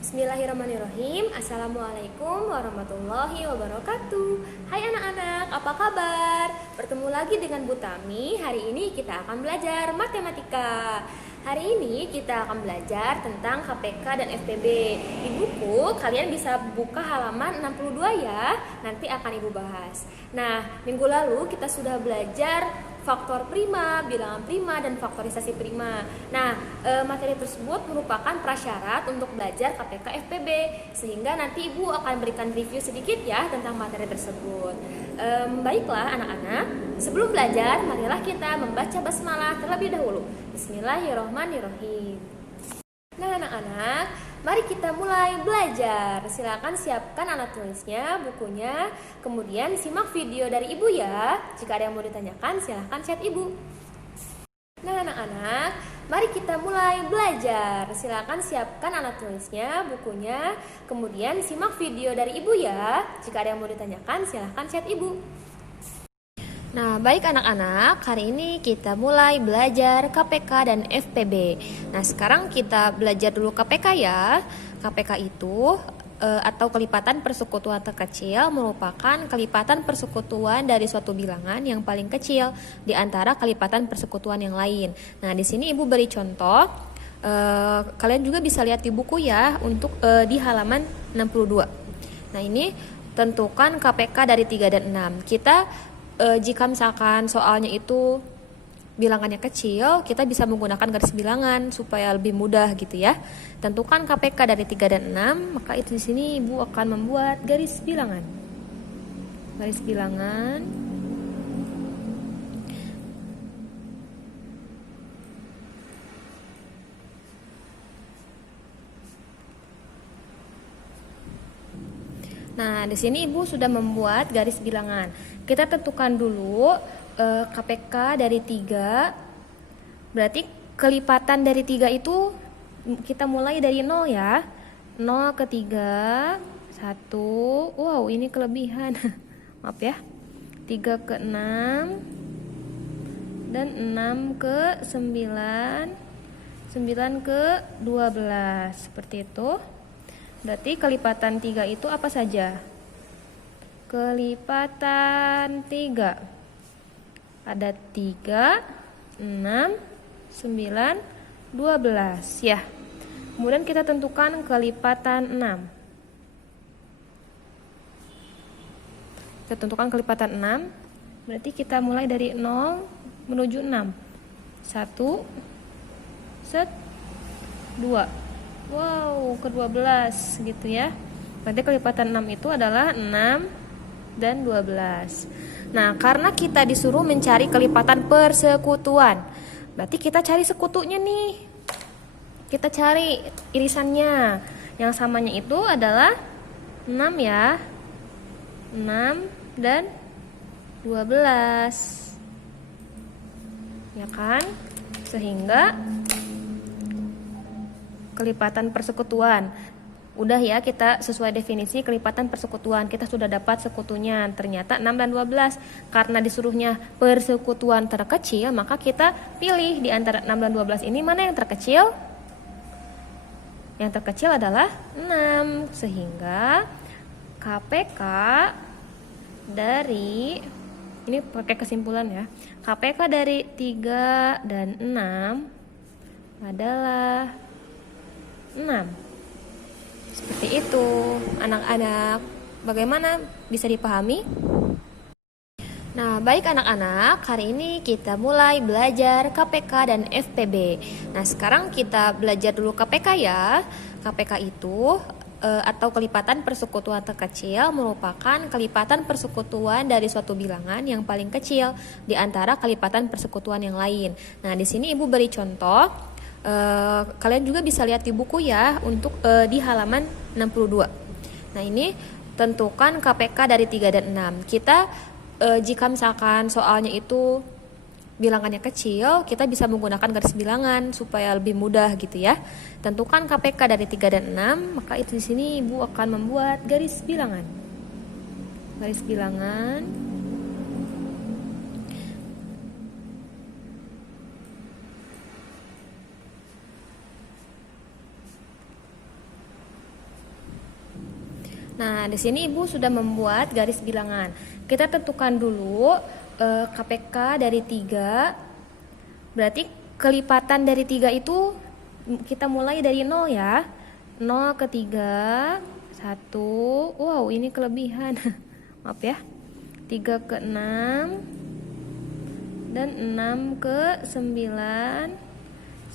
Bismillahirrahmanirrahim. Assalamualaikum warahmatullahi wabarakatuh. Hai anak-anak, apa kabar? Bertemu lagi dengan Bu Tami. Hari ini kita akan belajar matematika. Hari ini kita akan belajar tentang KPK dan FPB. Di buku kalian bisa buka halaman 62 ya. Nanti akan Ibu bahas. Nah, minggu lalu kita sudah belajar faktor prima, bilangan prima, dan faktorisasi prima. Nah, materi tersebut merupakan prasyarat untuk belajar KPK FPB, sehingga nanti Ibu akan berikan review sedikit ya tentang materi tersebut. Baiklah anak-anak, sebelum belajar, marilah kita membaca basmalah terlebih dahulu. Bismillahirrahmanirrahim. Nah anak-anak, mari kita mulai belajar. Silakan siapkan alat tulisnya, bukunya, kemudian simak video dari Ibu ya. Jika ada yang mau ditanyakan, silakan chat Ibu. Nah anak-anak, mari kita mulai belajar. Silakan siapkan alat tulisnya, bukunya, kemudian simak video dari Ibu ya. Jika ada yang mau ditanyakan, silakan chat Ibu. Nah, baik anak-anak, hari ini kita mulai belajar KPK dan FPB. Nah, sekarang kita belajar dulu KPK ya. KPK itu atau kelipatan persekutuan terkecil merupakan kelipatan persekutuan dari suatu bilangan yang paling kecil di antara kelipatan persekutuan yang lain. Nah, di sini Ibu beri contoh. Kalian juga bisa lihat di buku ya untuk di halaman 62. Nah, ini tentukan KPK dari 3 dan 6. Jika misalkan soalnya itu bilangannya kecil, kita bisa menggunakan garis bilangan supaya lebih mudah gitu ya. Tentukan KPK dari 3 dan 6, maka itu di sini Ibu akan membuat garis bilangan. Garis bilangan. Nah, di sini Ibu sudah membuat garis bilangan. Kita tentukan dulu KPK dari 3. Berarti kelipatan dari 3 itu kita mulai dari 0 ya. 0 ke 3, 1. Wow, ini kelebihan. Maaf ya. 3 ke 6 dan 6 ke 9, 9 ke 12. Seperti itu. Berarti kelipatan 3 itu apa saja? Kelipatan 3. Ada 3, 6, 9, 12 ya. Kemudian kita tentukan kelipatan 6. Kita tentukan kelipatan 6. Berarti kita mulai dari 0 menuju 6. 1, set, 2. Wow, ke-12 gitu ya. Berarti kelipatan 6 itu adalah 6 dan 12. Nah, karena kita disuruh mencari kelipatan persekutuan, berarti kita cari sekutunya nih. Kita cari irisannya. Yang samanya itu adalah 6 ya. 6 dan 12. Ya kan? Sehingga kelipatan persekutuan. Udah ya, kita sesuai definisi kelipatan persekutuan. Kita sudah dapat sekutunya. Ternyata 6 dan 12. Karena disuruhnya persekutuan terkecil, maka kita pilih di antara 6 dan 12 ini mana yang terkecil? Yang terkecil adalah 6. Sehingga KPK dari, ini pakai kesimpulan ya. KPK dari 3 dan 6 adalah 6. Seperti itu anak-anak. Bagaimana, bisa dipahami? Nah, baik anak-anak, hari ini kita mulai belajar KPK dan FPB. Nah, sekarang kita belajar dulu KPK ya. KPK itu atau kelipatan persekutuan terkecil merupakan kelipatan persekutuan dari suatu bilangan yang paling kecil di antara kelipatan persekutuan yang lain. Nah, di sini Ibu beri contoh. Kalian juga bisa lihat di buku ya untuk di halaman 62. Nah, ini tentukan KPK dari 3 dan 6. Jika misalkan soalnya itu bilangannya kecil, kita bisa menggunakan garis bilangan supaya lebih mudah gitu ya. Tentukan KPK dari 3 dan 6, maka itu di sini Ibu akan membuat garis bilangan. Garis bilangan. Nah, di sini Ibu sudah membuat garis bilangan. Kita tentukan dulu KPK dari 3. Berarti kelipatan dari 3 itu kita mulai dari 0 ya. 0 ke 3, 1. Wow, ini kelebihan. Maaf ya. 3 ke 6 dan 6 ke 9,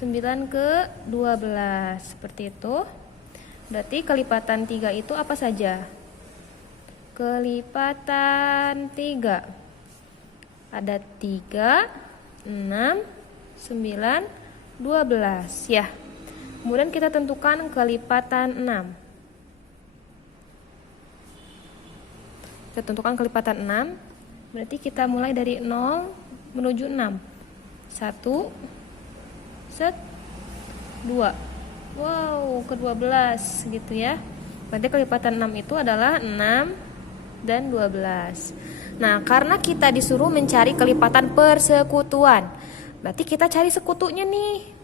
9 ke 12, seperti itu. Berarti kelipatan 3 itu apa saja? Kelipatan 3 ada 3, 6, 9, 12 ya. Kemudian kita tentukan kelipatan 6. Kita tentukan kelipatan 6. Berarti kita mulai dari 0 menuju 6. 1, set, 2. Wow, ke-12 gitu ya. Berarti kelipatan 6 itu adalah 6 dan 12. Nah, karena kita disuruh mencari kelipatan persekutuan, berarti kita cari sekutunya nih.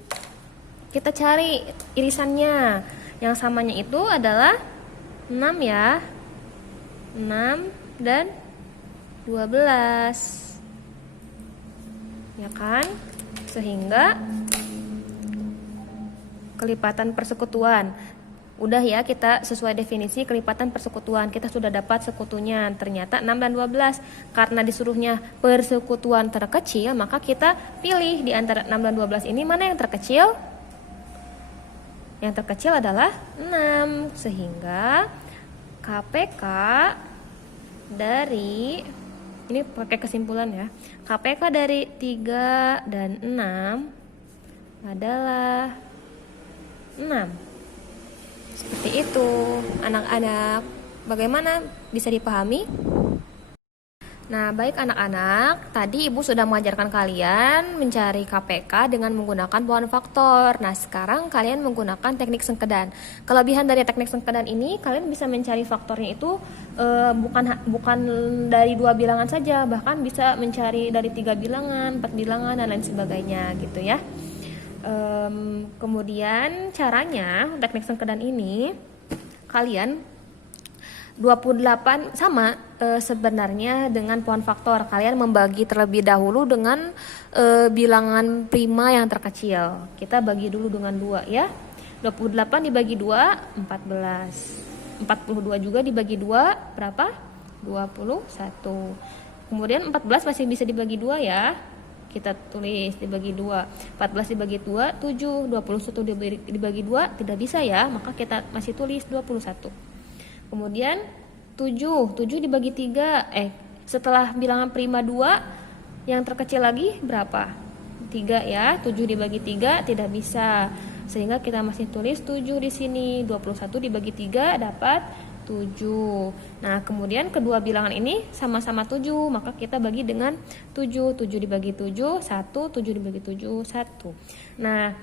Kita cari irisannya. Yang samanya itu adalah 6 ya. 6 dan 12. Ya kan? Sehingga kelipatan persekutuan. Udah ya, kita sesuai definisi kelipatan persekutuan. Kita sudah dapat sekutunya. Ternyata 6 dan 12. Karena disuruhnya persekutuan terkecil, maka kita pilih di antara 6 dan 12 ini mana yang terkecil? Yang terkecil adalah 6. Sehingga KPK dari, ini pakai kesimpulan ya, KPK dari 3 dan 6 adalah 6. Seperti itu, anak-anak. Bagaimana, bisa dipahami? Nah, baik anak-anak, tadi Ibu sudah mengajarkan kalian mencari KPK dengan menggunakan pohon faktor. Nah, sekarang kalian menggunakan teknik sengkedan. Kelebihan dari teknik sengkedan ini, kalian bisa mencari faktornya itu bukan dari 2 bilangan saja, bahkan bisa mencari dari 3 bilangan, 4 bilangan, dan lain sebagainya gitu ya. Kemudian caranya teknik sengkedan ini, kalian 28 sama sebenarnya dengan pohon faktor. Kalian membagi terlebih dahulu dengan bilangan prima yang terkecil. Kita bagi dulu dengan 2 ya. 28 dibagi 2, 14. 42 juga dibagi 2, berapa? 21. Kemudian 14 masih bisa dibagi 2 ya. Kita tulis dibagi 2. 14 dibagi 2, 7. 21 dibagi 2, tidak bisa ya. Maka kita masih tulis 21. Kemudian 7 dibagi 3. Setelah bilangan prima 2, yang terkecil lagi berapa? 3 ya. 7 dibagi 3 tidak bisa. Sehingga kita masih tulis 7 di sini. 21 dibagi 3 dapat 7. Nah, kemudian kedua bilangan ini sama-sama 7, maka kita bagi dengan 7. 7 dibagi 7, 1. 7 dibagi 7, 1. Nah,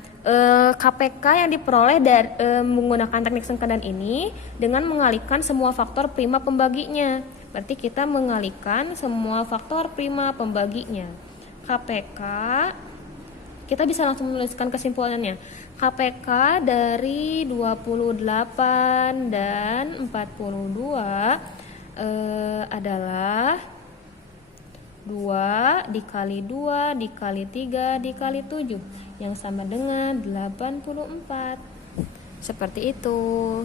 KPK yang diperoleh dari menggunakan teknik sengkedan ini dengan mengalihkan semua faktor prima pembaginya. Berarti kita mengalihkan semua faktor prima pembaginya. KPK, kita bisa langsung menuliskan kesimpulannya. KPK dari 28 dan 42 adalah 2 dikali 2 dikali 3 dikali 7 yang sama dengan 84. Seperti itu.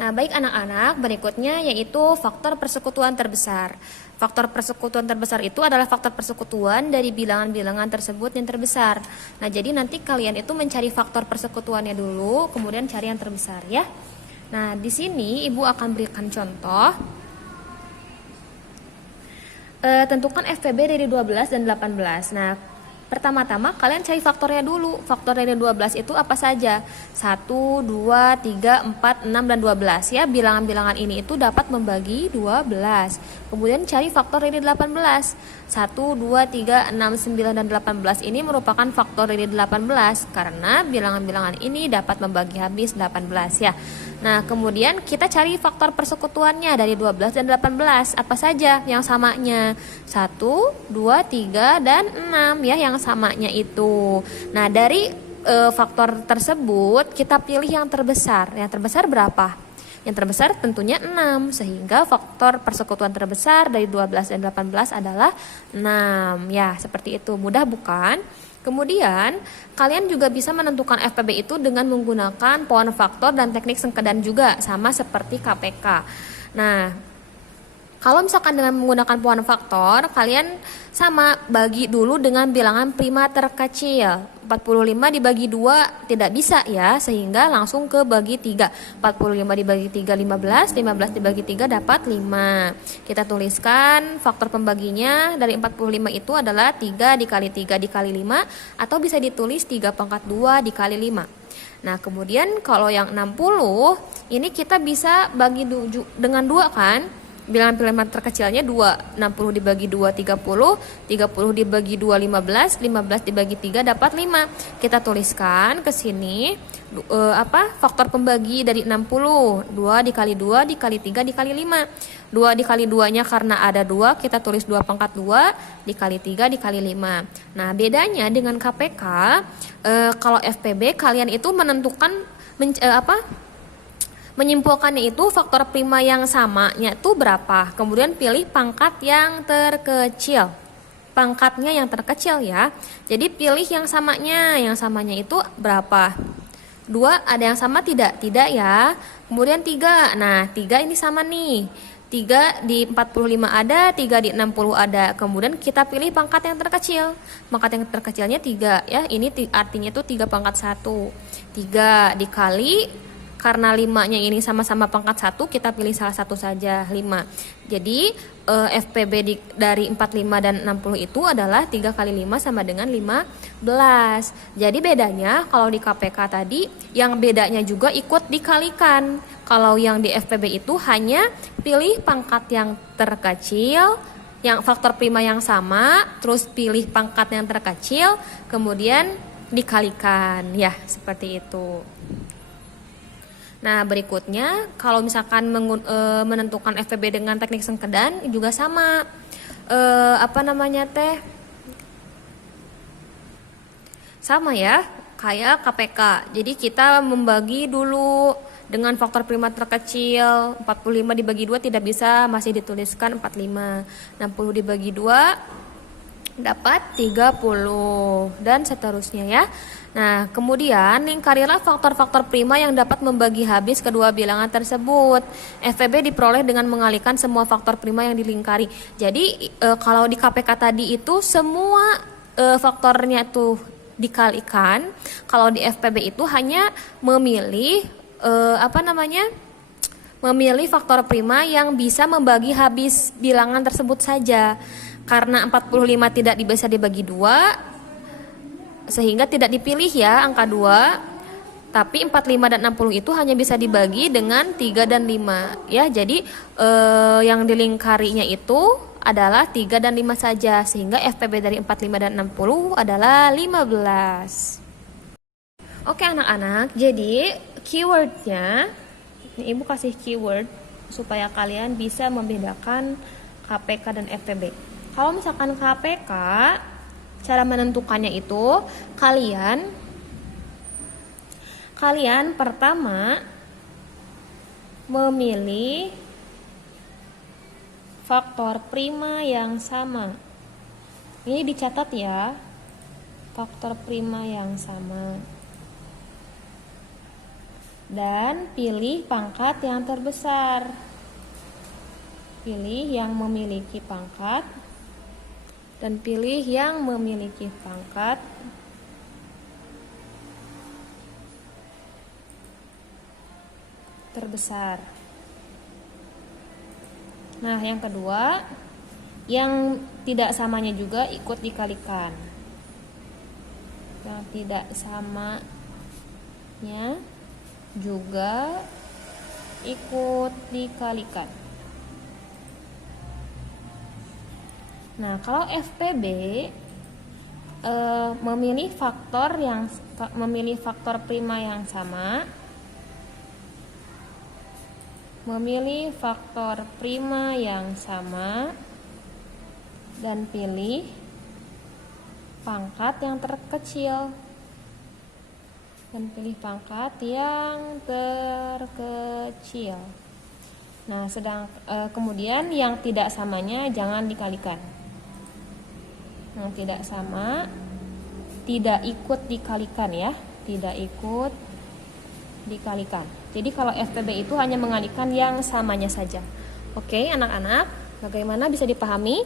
Nah, baik anak-anak, berikutnya yaitu faktor persekutuan terbesar. Faktor persekutuan terbesar itu adalah faktor persekutuan dari bilangan-bilangan tersebut yang terbesar. Nah, jadi nanti kalian itu mencari faktor persekutuannya dulu, kemudian cari yang terbesar ya. Nah, di sini Ibu akan berikan contoh. Tentukan FPB dari 12 dan 18. Nah, pertama-tama kalian cari faktornya dulu. Faktor dari 12 itu apa saja? 1, 2, 3, 4, 6, dan 12 ya. Bilangan-bilangan ini itu dapat membagi 12. Kemudian cari faktor dari 18. 1, 2, 3, 6, 9, dan 18 ini merupakan faktor dari 18 karena bilangan-bilangan ini dapat membagi habis 18 ya. Nah, kemudian kita cari faktor persekutuannya dari 12 dan 18. Apa saja yang samanya? 1, 2, 3, dan 6 ya yang samanya itu. Nah, dari faktor tersebut kita pilih yang terbesar. Yang terbesar berapa? Yang terbesar tentunya 6, sehingga faktor persekutuan terbesar dari 12 dan 18 adalah 6. Ya, seperti itu. Mudah bukan? Kemudian, kalian juga bisa menentukan FPB itu dengan menggunakan power faktor dan teknik sengkedan juga, sama seperti KPK. Nah, kalau misalkan dengan menggunakan power faktor, kalian sama bagi dulu dengan bilangan prima terkecil. 45 dibagi 2 tidak bisa ya, sehingga langsung ke bagi 3. 45 dibagi 3 15, 15 dibagi 3 dapat 5. Kita tuliskan faktor pembaginya dari 45 itu adalah 3 dikali 3 dikali 5, atau bisa ditulis 3 pangkat 2 dikali 5. Nah, kemudian kalau yang 60 ini kita bisa bagi dengan 2 kan? Bilangan prima terkecilnya 2. 60 dibagi 2 30, 30 dibagi 2 15, 15 dibagi 3 dapat 5. Kita tuliskan ke sini faktor pembagi dari 60. 2 dikali 2 dikali 3 dikali 5. 2 dikali 2-nya karena ada 2, kita tulis 2 pangkat 2 dikali 3 dikali 5. Nah, bedanya dengan KPK, kalau FPB kalian itu menentukan menyimpulkannya itu faktor prima yang samanya itu berapa. Kemudian pilih pangkat yang terkecil. Pangkatnya yang terkecil ya. Jadi pilih yang samanya. Yang samanya itu berapa? 2 ada yang sama tidak? Tidak ya. Kemudian 3. Nah, 3 ini sama nih. 3 di 45 ada, 3 di 60 ada. Kemudian kita pilih pangkat yang terkecil. Pangkat yang terkecilnya 3 ya. Ini artinya itu 3 pangkat 1. 3 dikali, karena 5-nya ini sama-sama pangkat 1, kita pilih salah satu saja, 5. Jadi FPB dari 45 dan 60 itu adalah 3 kali 5 sama dengan 15. Jadi bedanya kalau di KPK tadi, yang bedanya juga ikut dikalikan. Kalau yang di FPB itu hanya pilih pangkat yang terkecil, yang faktor prima yang sama, terus pilih pangkat yang terkecil, kemudian dikalikan. Ya, seperti itu. Nah, berikutnya kalau misalkan menentukan FPB dengan teknik sengkedan juga sama. Sama ya, kayak KPK. Jadi kita membagi dulu dengan faktor prima terkecil. 45 dibagi 2 tidak bisa, masih dituliskan 45. 60 dibagi 2 dapat 30 dan seterusnya ya. Nah, kemudian lingkarilah faktor-faktor prima yang dapat membagi habis kedua bilangan tersebut. FPB diperoleh dengan mengalihkan semua faktor prima yang dilingkari. Jadi kalau di KPK tadi itu semua faktornya tuh dikalikan. Kalau di FPB itu hanya memilih memilih faktor prima yang bisa membagi habis bilangan tersebut saja. Karena 45 tidak bisa dibagi 2, sehingga tidak dipilih ya angka 2. Tapi 45 dan 60 itu hanya bisa dibagi dengan 3 dan 5 ya. Jadi yang dilingkarinya itu adalah 3 dan 5 saja, sehingga FPB dari 45 dan 60 adalah 15. Oke anak-anak, jadi keywordnya ini Ibu kasih keyword supaya kalian bisa membedakan KPK dan FPB. Kalau misalkan KPK, cara menentukannya itu kalian pertama memilih faktor prima yang sama. Ini dicatat ya, faktor prima yang sama. Dan pilih pangkat yang terbesar. Pilih yang memiliki pangkat dan pilih yang memiliki pangkat terbesar. Nah, yang kedua, yang tidak samanya juga ikut dikalikan. Yang tidak samanya juga ikut dikalikan. Nah, kalau FPB memilih faktor prima yang sama, memilih faktor prima yang sama dan pilih pangkat yang terkecil dan pilih pangkat yang terkecil. besar kecil. Nah, kemudian yang tidak samanya jangan dikalikan. Yang tidak sama tidak ikut dikalikan ya, tidak ikut dikalikan. Jadi kalau FPB itu hanya mengalihkan yang samanya saja. Oke, anak-anak, bagaimana bisa dipahami?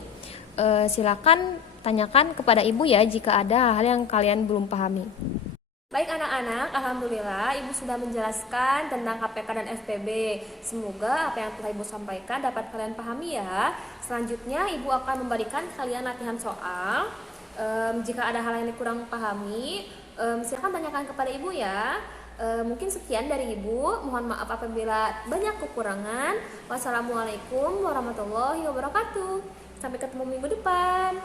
Silakan tanyakan kepada ibu ya jika ada hal yang kalian belum pahami. Baik anak-anak, alhamdulillah ibu sudah menjelaskan tentang KPK dan FPB. Semoga apa yang telah ibu sampaikan dapat kalian pahami ya. Selanjutnya ibu akan memberikan kalian latihan soal. Jika ada hal yang kurang pahami, silakan tanyakan kepada ibu ya. Mungkin sekian dari ibu. Mohon maaf apabila banyak kekurangan. Wassalamualaikum warahmatullahi wabarakatuh. Sampai ketemu minggu depan.